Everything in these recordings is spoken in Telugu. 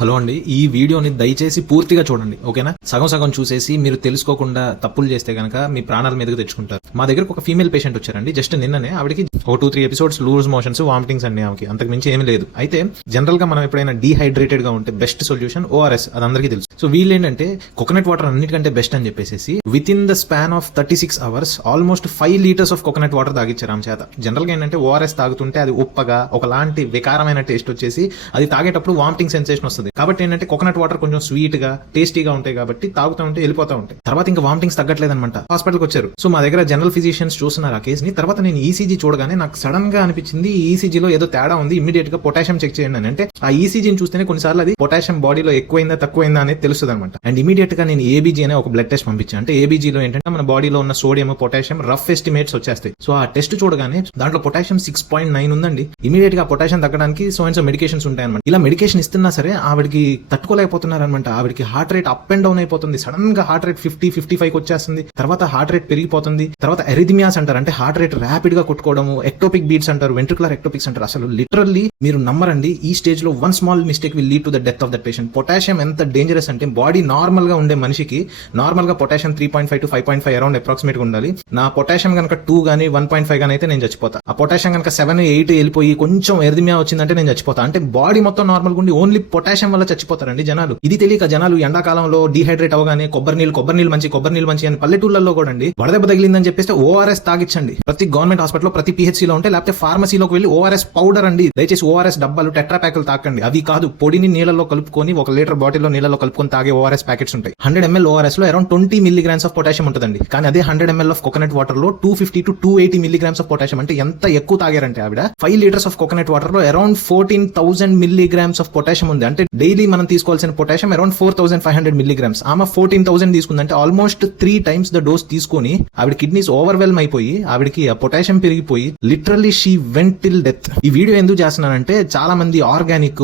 హలో అండి, ఈ వీడియోని దయచేసి పూర్తిగా చూడండి, ఓకేనా? సగం సగం చూసేసి మీరు తెలుసుకోకుండా తప్పులు చేస్తే గనక మీ ప్రాణాల మీదకి తెచ్చుకుంటారు. మా దగ్గరకు ఒక ఫీమేల్ పేషెంట్ వచ్చారండి. జస్ట్ నిన్ననే ఆవిడకి ఒక 2-3 ఎపిసోడ్స్ లూజ్ మోషన్స్, వామిటింగ్స్ అండి. ఆమెకి అంతకు మించి ఏమీ లేదు. అయితే జనరల్ గా మనం ఎప్పుడైనా డీహైడ్రేటెడ్ గా ఉంటే బెస్ట్ సొల్యూషన్ ORS, అది అందరికీ తెలుసు. సో వీళ్ళు ఏంటంటే కోకోనట్ వాటర్ అన్నిటికంటే బెస్ట్ అని చెప్పేసి within the span of 36 hours almost 5 liters of coconut water తాగిచ్చారు ఆమె చేత. జనరల్ గా ఏంటంటే ORS తాగుతుంటే అది ఉప్పగా ఒకలాంటి వికారమైన టేస్ట్ వచ్చేసి అది తాగేటప్పుడు వామిటింగ్ సెన్సేషన్ వస్తుంది. కాబట్టి ఏంటంటే కోకోనట్ వాటర్ కొంచెం స్వీట్ గా టేస్టీగా ఉంటాయి కాబట్టి తాగుతూ ఉంటే వెళ్ళిపోతా ఉంటాయి. తర్వాత ఇంకా వామిటింగ్స్ తగ్గట్లేదన్నమాట. హాస్పిటల్కి వచ్చారు. సో మా దగ్గర జనరల్ ఫిజిషియన్స్ చూస్తున్నారు ఆ కేసుని. తర్వాత నేను ఈసీజీ చూడగానే నాకు సడన్ గా అనిపించింది ఈసీజీలో ఏదో తేడా ఉంది, ఇమీడియట్ గా పొటాషియం చెక్ చేయండి అని. అంటే ఆ ఈసీజీని చూస్తేనే కొన్నిసార్లు అది పొటాషియం బాడీలో ఎక్కువైందా తక్కువైందా అనేది తెలుస్తుంది అనమాట. అండ్ ఇమీడియట్ గా నేను ఏబీజీ అనే ఒక బ్లడ్ టెస్ట్ పంపించాను. అంటే ఏబీజీలో ఏంటంటే మన బాడీలో ఉన్న సోడియం, పొటాషియం రఫ్ ఎస్టిమేట్స్ వచ్చేస్తాయి. సో ఆ టెస్ట్ చూడగానే దాంట్లో పొటాషియం 6.9 ఉందండి. ఇమీడియట్ గా పొటాషియం తగ్గడానికి సో మెడికేషన్స్ ఉంటాయి అనమాట. ఇలా మెడికేషన్ ఇస్తున్నా సరే ఆవిడకి తట్టుకోలేకపోతున్నారు అనమాట. ఆవిడకి heart rate up and down అయిపోతుంది. సడన్ గా హార్ట్ రేట్ 50-55 వచ్చేస్తుంది. తర్వాత హార్ట్ రేట్ పెరిగిపోతుంది. తర్వాత ఎరిథమియాస్ అంటారు, అంటే హార్ట్ రేట్ ర్యాపిడ్ గా కొట్టుకోవడము. ఎక్టోపిక్ బీట్స్ అంటారు, వెంట్రికులర్ ఎక్టోపిక్స్ అంటారు. అసలు లిటరల్లీ మీరు నమ్మరండి, ఈ స్టేజ్ లో one small mistake will lead to the death of that patient. Potassium ఎంత డేంజరస్ అంటే బాడీ నార్మల్ గా ఉండే మనిషికి నార్మల్ గా పొటాషియం 3.5 to 5.5 అరౌండ్ అప్రాక్సిమేట్ గా ఉండాలి. నా పొటాషియం కనుక 2 గానీ 1.5 గానీ అయితే నేను చచ్చిపోతా. ఆ పొటాషియం కనుక 7-8 వెళ్ళిపోయి కొంచెం ఎరిథమియా వచ్చిందంటే నేను చచ్చిపోతా. అంటే బాడీ మొత్తం నార్మల్ గా ఉండి ఓన్లీ పొటాషియం వల్ల చచ్చిపోతారండి జనాలు. ఇది తెలియక జనాలు ఎండాకాలంలో డీహైడ్రేట్ అవగానే కొబ్బరి నీళ్ళు మంచి అని పల్లెటూళ్ళలో కూడా అండి వడదెబ్బ తగిలిందని చెప్పేస్తే ORS తాగిచ్చండి. ప్రతి గవర్నమెంట్ హాస్పిటల్, ప్రతి PHCలో ఉంటే, లేకపోతే ఫార్మసీలోకి వెళ్ళి ORS పౌడర్ అండి. దయచేసి ORS డబ్బాలు, టెట్రా ప్యాకులు తాకండి. అవి కాదు, పొడిని నీళ్ళలో కలుపుకొని 1 లీటర్ బాటిల్లో నీళ్ళలో కలుపుకొని తాగే ORS ప్యాకెట్స్ ఉంటాయి. 100 ml ORS లో అరౌండ్ 20 milligrams ఆఫ్ పొటాషియం ఉంటుందండి. కానీ అదే 100 ml ఆఫ్ కోకోనట్ వాటర్ లో 250 to 280 milligrams ఆఫ్ పొటాషియం. అంటే ఎంత ఎక్కువ తాగారంటే ఆవిడ 5 liters ఆఫ్ కోకోనట్ వాటర్ లో అరౌండ్ 14,000 milligrams ఆఫ్ పొటాషియం ఉంది. అంటే డైలీ మనం తీసుకోవాల్సిన పొటాషియం అరౌండ్ 4,500 milligrams. ఆమె 14,000 తీసుకుందంటే ఆల్మోస్ట్ 3 times ద డోస్ తీసుకొని ఆవిడ కిడ్నీస్ ఓవర్వెల్మ్ అయిపోయి ఆవిడకి పొటాషియం పెరిగిపోయి literally she went till death. ఈ వీడియో ఎందుకు చేస్తున్నానంటే చాలా మంది ఆర్గానిక్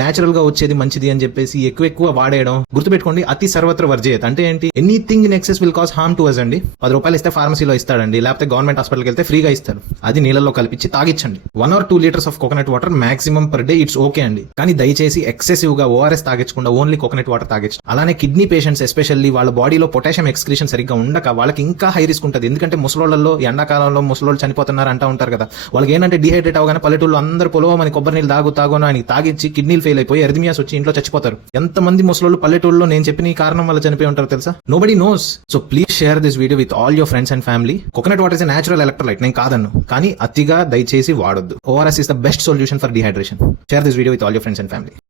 నేచురల్ గా వచ్చేది మంచిది అని చెప్పేసి ఎక్కువ వాడేయడం. గుర్తుపెట్టుకోండి, అతి సర్వత్ర వర్జేయత్. అంటే ఏంటి? Anything in excess will cause harm to us అండి. 10 రూపాయలు ఇస్తే ఫార్మసీలో ఇస్తాడండి, లేకపోతే గవర్నమెంట్ హాస్పిటల్కి వెళ్తే ఫ్రీగా ఇస్తారు. అది నీళ్ళలో కలిపించి తాగించండి. 1 or 2 liters of coconut water maximum per day, it's okay అండి. కానీ దయచేసి ఎక్సెసివ్ గా ORS తాగించకుండా ఓన్లీ కోకోనట్ వాటర్ తాగించండి. అలానే కిడ్నీ పేషెంట్స్ ఎస్పెషల్లీ వాళ్ళ బాడీలో పొటాషియం ఎక్స్క్రీషన్ సరిగ్గా ఉండక వాళ్ళకి ఇంకా హై రిస్క్ ఉంటుంది. ఎందుకంటే ముసలోళ్ళలో ఎండాకాలంలో ముసలోళ్ళు చనిపోతున్నారు అంటూ ఉంటారు కదా. వాళ్ళకి ఏంటంటే డిహైడ్రేట్ అవగానే పల్లెటూళ్ళు అందరూ పొలవమని కొబ్బరి నీళ్ళు తాగును అని తాగించి కిడ్నీలు ఫెయిల్ అయిపోయి ఎరిథమియాస్ వచ్చి ఇంట్లో చచ్చిపోతారు. ఎంతమంది ముసలోళ్ళు పల్లెటూళ్ళలో నేను చెప్పిన ఈ కారణం వల్ల చనిపోయి ఉంటారు తెలుసా? Nobody nose. So please share this video with all your friends and family. Coconut water is a natural electrolyte, నేను కాదన్ను, కానీ అతిగా దయచేసి వాడొద్దు. ORS is the best solution for dehydration. Share this video with all your friends and family.